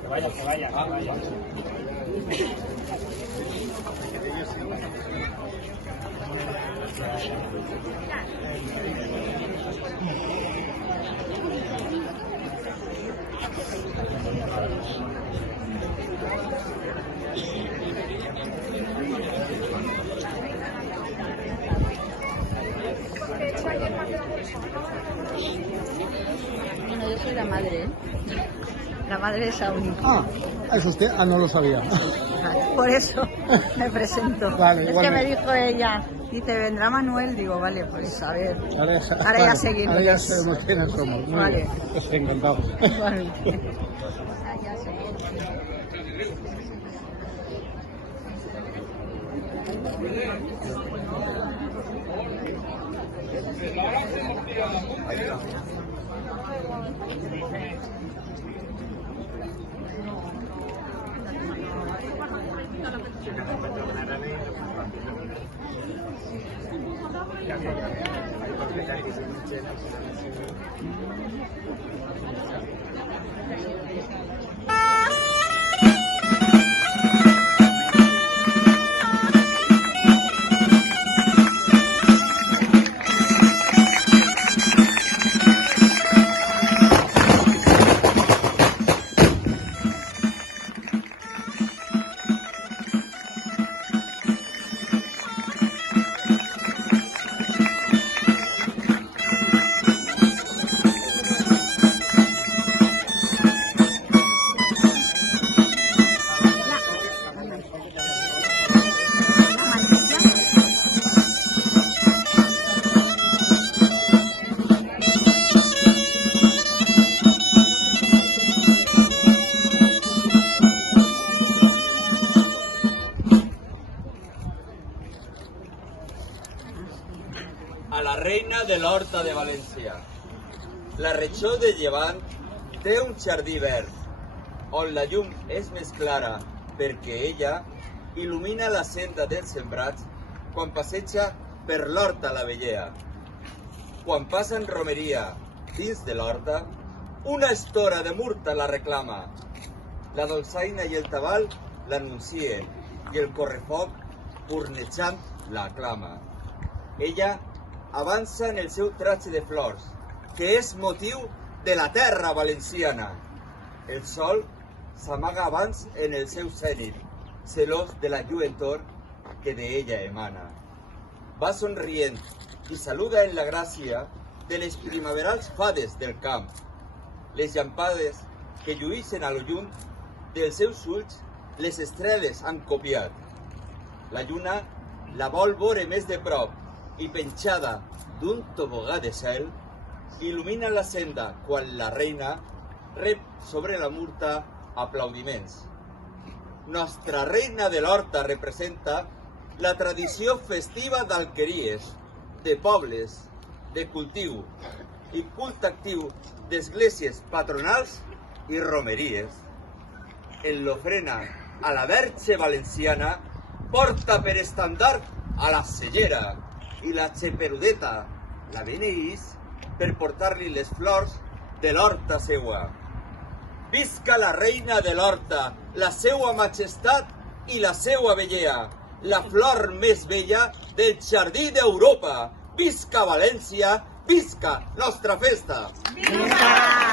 Que vaya, que vaya, que vaya. Bueno, yo soy la madre, ¿eh? La madre de Saúl. Ah, es usted. Ah, no lo sabía. Por eso me presento. Vale, es que igualmente. me dijo ella, dice, ¿vendrá Manuel? Digo, vale, pues a ver. Ahora ya seguimos. Ahora ya sabemos quiénes somos. Muy Vale. bien. Pues encantado. Igualmente. A la reina de l'Horta de València. La regió de Llevant té un jardí verd, on la llum és més clara perquè ella il·lumina la senda dels sembrats quan passeja per l'Horta la Vellea. Quan passa en romeria dins de l'Horta, una estora de murta la reclama. La dolçaina i el tabal l'anuncien i el correfoc, purnejant, la aclama. Ella avança en el seu traje de flors, que és motiu de la terra valenciana. El sol s'amaga abans en el seu zenit, celós de la lluentor que d'ella emana. Va somrient i saluda en la gràcia de les primaverals fades del camp. Les llampades que lluïssin a lo lluny dels seus ulls les estrelles han copiat. La lluna la vol veure més de prop i penjada d'un tobogà de cel, il·lumina la senda quan la reina rep sobre la murta aplaudiments. Nostra reina de l'Horta representa la tradició festiva d'alqueries, de pobles, de cultiu i culte actiu d'esglésies patronals i romeries. En l'ofrena a la Verge Valenciana porta per estandard a la Cellera i la Xeperudeta la beneís per portar-li les flors de l'horta seua. Visca la reina de l'Horta, la seua majestat i la seua bellea, la flor més bella del jardí d'Europa. Visca València, visca nostra festa! ¡Viva!